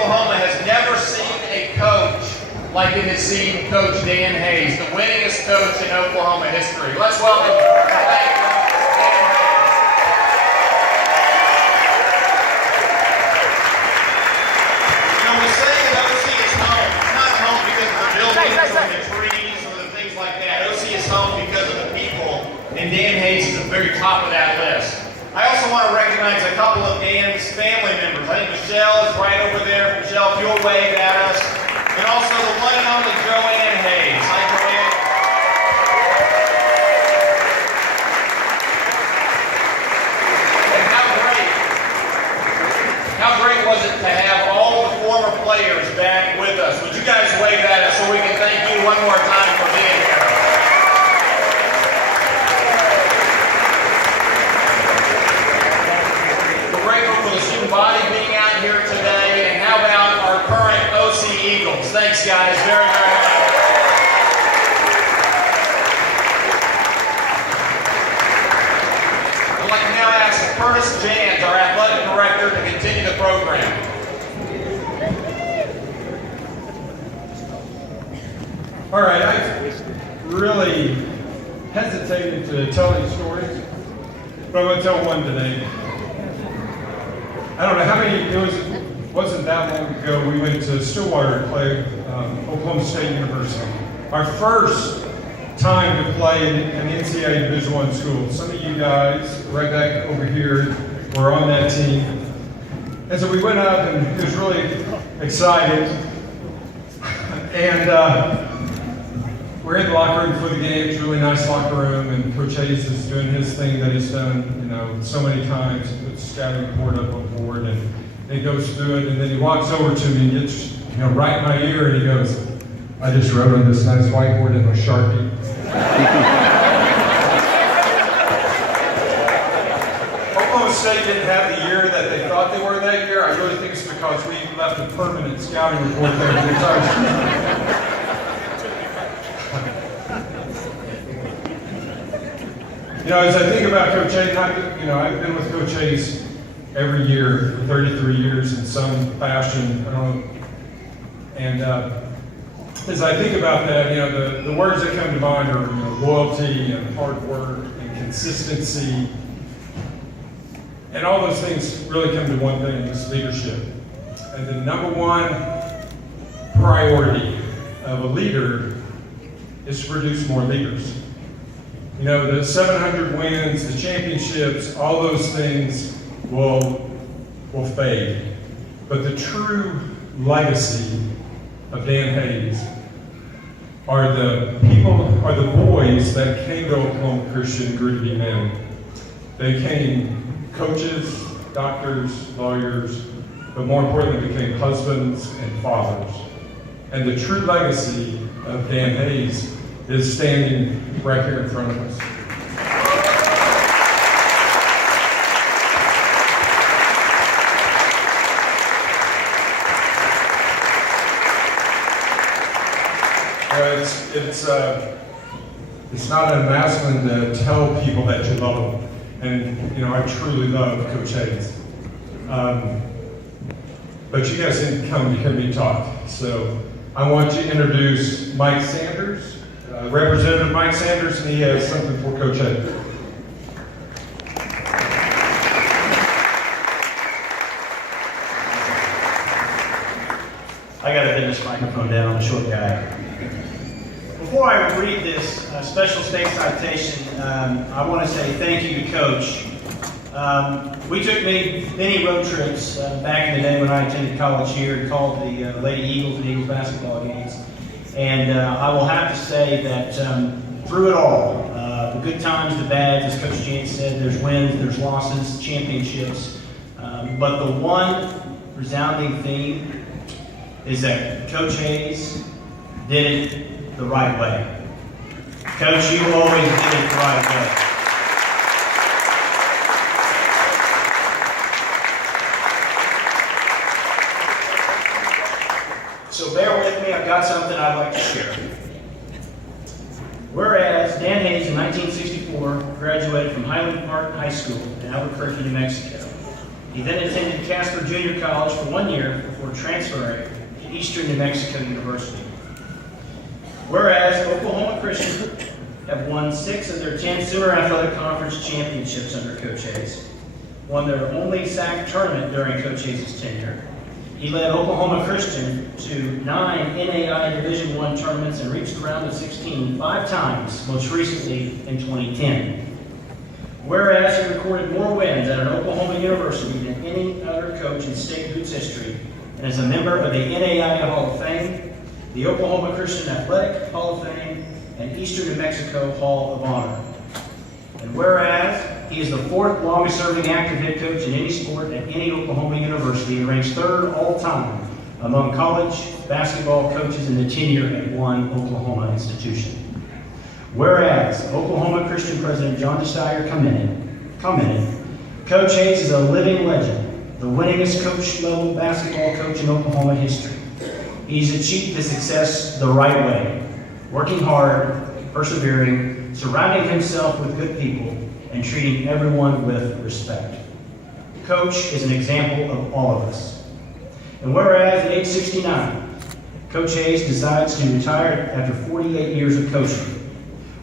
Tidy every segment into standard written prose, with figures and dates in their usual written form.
Oklahoma has never seen a coach like it has seen Coach Dan Hayes, the winningest coach in Oklahoma history. Let's welcome Dan Hayes. You know, we say that OC is home. It's not home because of the buildings or the trees or the things like that. OC is home because of the people, and Dan Hayes is at the very top of that list. I also want to recognize a couple of Dan's family members. I think Michelle is right over there. Michelle, if you'll wave at us. And also the one and only Joanne Hayes. Hi, Joanne. And how great was it to have all the former players back with us? Would you guys wave at us so we can thank you one more time for being here? We're grateful for the student body being out here today. And how about our current OC Eagles? Thanks, guys, very, very much. I'd like to now ask Curtis Jans, our athletic director, to continue the program. All right, I really hesitated to tell these stories, but I'm going to tell one today. I don't know how many, wasn't that long ago, we went to Stillwater to play Oklahoma State University. Our first time to play in an NCAA Division I school. Some of you guys, right back over here, were on that team. And so we went up and it was really exciting. And we're in the locker room for the game. It's a really nice locker room, and Coach Hayes is doing his thing that he's done, so many times. He puts the scouting report up on board, and he goes through it, and then he walks over to me and gets, right in my ear, and he goes, "I just wrote on this nice whiteboard in a Sharpie." Oklahoma State didn't have the year that they thought they were that year. I really think it's because we left a permanent scouting report there the entire as I think about Coach Hayes, I've been with Coach Hayes every year for 33 years in some fashion. And as I think about that, the words that come to mind are loyalty and hard work and consistency. And all those things really come to one thing, it's leadership. And the number one priority of a leader is to produce more leaders. The 700 wins, the championships, all those things will fade. But the true legacy of Dan Hayes are the boys that came to Oklahoma Christian and grew to be men. They came coaches, doctors, lawyers, but more importantly became husbands and fathers. And the true legacy of Dan Hayes is standing right here in front of us. It's not unmasculine to tell people that you love them. And, I truly love Coach Hayes. But you guys didn't come to hear me talk. So I want to introduce Mike Sanders, Representative Mike Sanders, and he has something for Coach Hayes. I got to pin this microphone down, I'm a short guy. Before I read this special state citation, I want to say thank you to Coach. We took many road trips back in the day when I attended college here and called the Lady Eagles and Eagles basketball games. And I will have to say that through it all, the good times, the bads, as Coach Jans said, there's wins, there's losses, championships. But the one resounding theme is that Coach Hayes did it the right way. Coach, you always did it the right way. So bear with me, I've got something I'd like to share. Whereas Dan Hayes in 1964 graduated from Highland Park High School in Albuquerque, New Mexico. He then attended Casper Junior College for 1 year before before transferring to Eastern New Mexico University. Whereas Oklahoma Christian have won 6 of their 10 Sooner Athletic Conference championships under Coach Hayes, won their only SAC tournament during Coach Hayes' tenure. He led Oklahoma Christian to 9 NAI Division I tournaments and reached the round of 16 5 times, most recently in 2010. Whereas he recorded more wins at an Oklahoma University than any other coach in state hoops history, and is a member of the NAI Hall of Fame, the Oklahoma Christian Athletic Hall of Fame, and Eastern New Mexico Hall of Honor. And whereas he is the 4th longest serving active head coach in any sport at any Oklahoma university and ranks 3rd all time among college basketball coaches in the tenure at one Oklahoma institution. Whereas Oklahoma Christian President John DeStyer commented, Coach Hayes is a living legend, the winningest coach-level basketball coach in Oklahoma history. He's achieved his success the right way, working hard, persevering, surrounding himself with good people, and treating everyone with respect. Coach is an example of all of us. And whereas at age 69, Coach Hayes decides to retire after 48 years of coaching.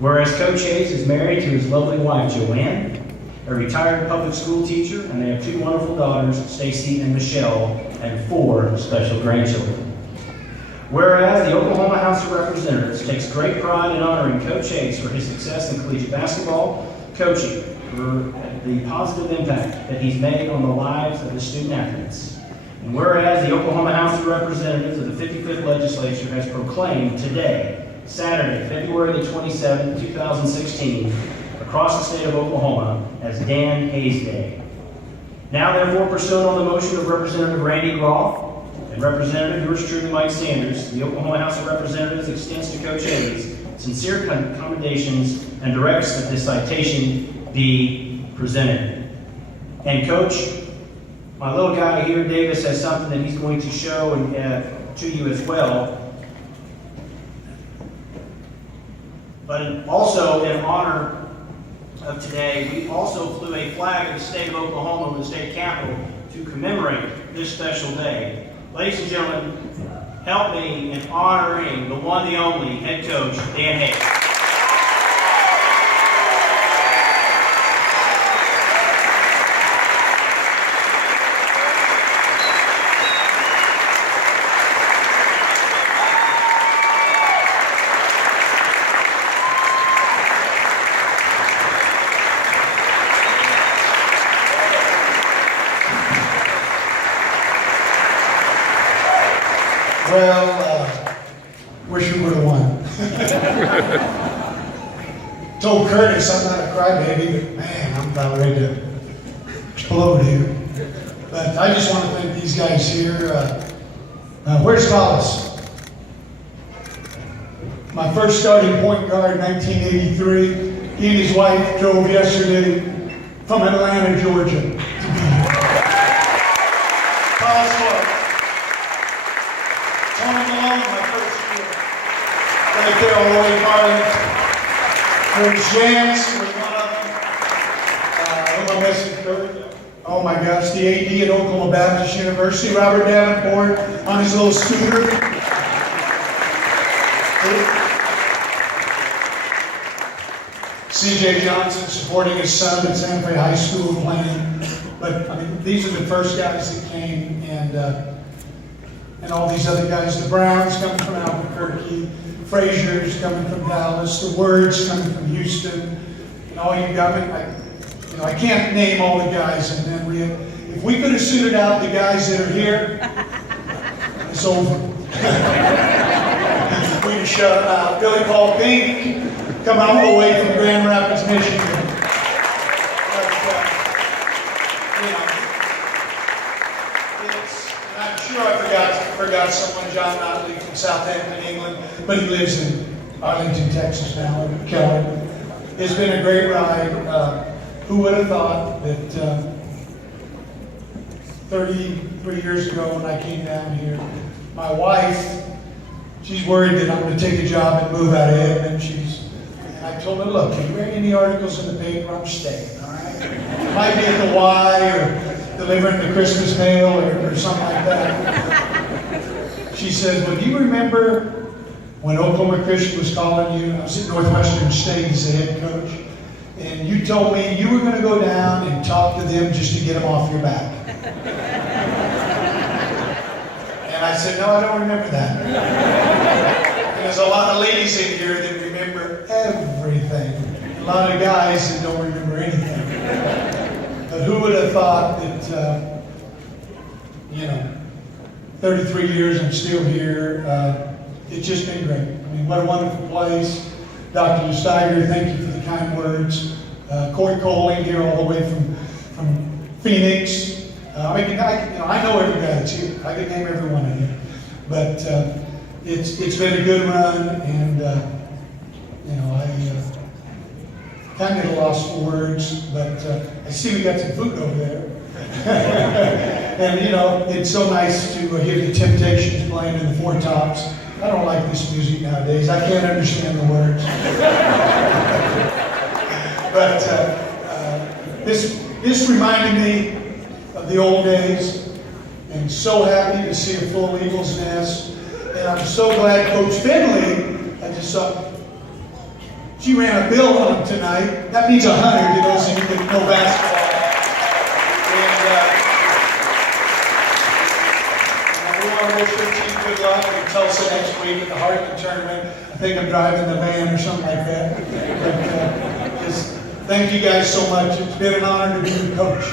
Whereas Coach Hayes is married to his lovely wife, Joanne, a retired public school teacher, and they have 2 wonderful daughters, Stacy and Michelle, and 4 special grandchildren. Whereas the Oklahoma House of Representatives takes great pride in honoring Coach Hayes for his success in collegiate basketball, coaching, for the positive impact that he's made on the lives of the student athletes. And whereas the Oklahoma House of Representatives of the 55th Legislature has proclaimed today, Saturday, February the 27th, 2016, across the state of Oklahoma as Dan Hayes Day. Now therefore, pursuant on the motion of Representative Randy Groff and Representative yours truly, Mike Sanders, the Oklahoma House of Representatives extends to Coach Hayes sincere commendations and directs that this citation be presented. And Coach, my little guy here, Davis, has something that he's going to show to you as well. But also in honor of today, we also flew a flag of the state of Oklahoma over the state capitol to commemorate this special day. Ladies and gentlemen, help me in honoring the one, the only head coach, Dan Hayes. Well, wish you would have won. Told Curtis I'm not a crybaby, but man, I'm about ready to explode here. But I just want to thank these guys here. Where's Hollis? My first starting point guard, 1983. He and his wife drove yesterday from Atlanta, Georgia, to be here. Hollis Clark. Tony Malone, my first year, right there all the way in Arlington. There's Jans, was one of them. Who am I missing? Oh my gosh, the AD at Oklahoma Baptist University, Robert Davenport, on his little scooter. C.J. Johnson supporting his son at Santa Fe High School playing. But I mean, these are the first guys that came, and all these other guys, the Browns coming from Albuquerque, Frazier's coming from Dallas, the Words coming from Houston, and all you got. I can't name all the guys, and then if we could have suited out the guys that are here, it's over. We'd have shut them out. Billy Paul Pink, come all the way from Grand Rapids, Michigan. I'm sure I forgot someone, John Notley from Southampton, England, but he lives in Arlington, Texas now, in Keller. It's been a great ride. Who would have thought that 33 years ago when I came down here, my wife, she's worried that I'm going to take a job and move out of Edmond. And I told her, look, if you read any articles in the paper, I'm staying, all right? Might be at the Y or delivering the Christmas mail or something like that. She says, well, do you remember when Oklahoma Christian was calling you? I was at Northwestern State as the head coach. And you told me you were going to go down and talk to them just to get them off your back. And I said, no, I don't remember that. And there's a lot of ladies in here that remember everything. A lot of guys that don't remember anything. But who would have thought that, 33 years I'm still here. It's just been great. I mean, what a wonderful place. Dr. Steiger, thank you for the kind words. Corey Coley here all the way from Phoenix. I know every guy that's here. I can name every one of you. But it's been a good run, and I kind of lost for words, but I see we got some food over there. And it's so nice to hear the Temptations playing in the Four Tops. I don't like this music nowadays. I can't understand the words. But this reminded me of the old days, and so happy to see a full Eagles nest. And I'm so glad Coach Finley, I just saw, she ran a bill on him tonight. That means 100 to those of you that know basketball. And we want to wish your team good luck in Tulsa next week at the Hartman tournament. I think I'm driving the van or something like that. But just thank you guys so much. It's been an honor to be your coach.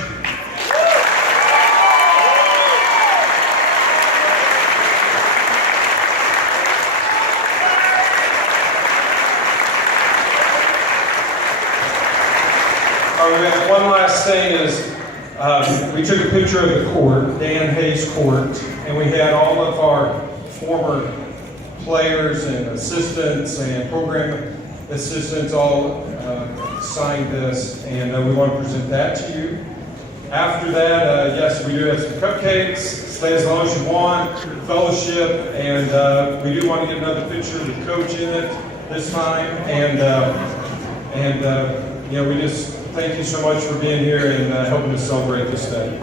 One last thing is, we took a picture of the court, Dan Hayes Court, and we had all of our former players and assistants and program assistants all sign this, and we want to present that to you. After that, yes, we do have some cupcakes, stay as long as you want, fellowship, and we do want to get another picture with Coach in it this time, and we just thank you so much for being here and helping us celebrate this day.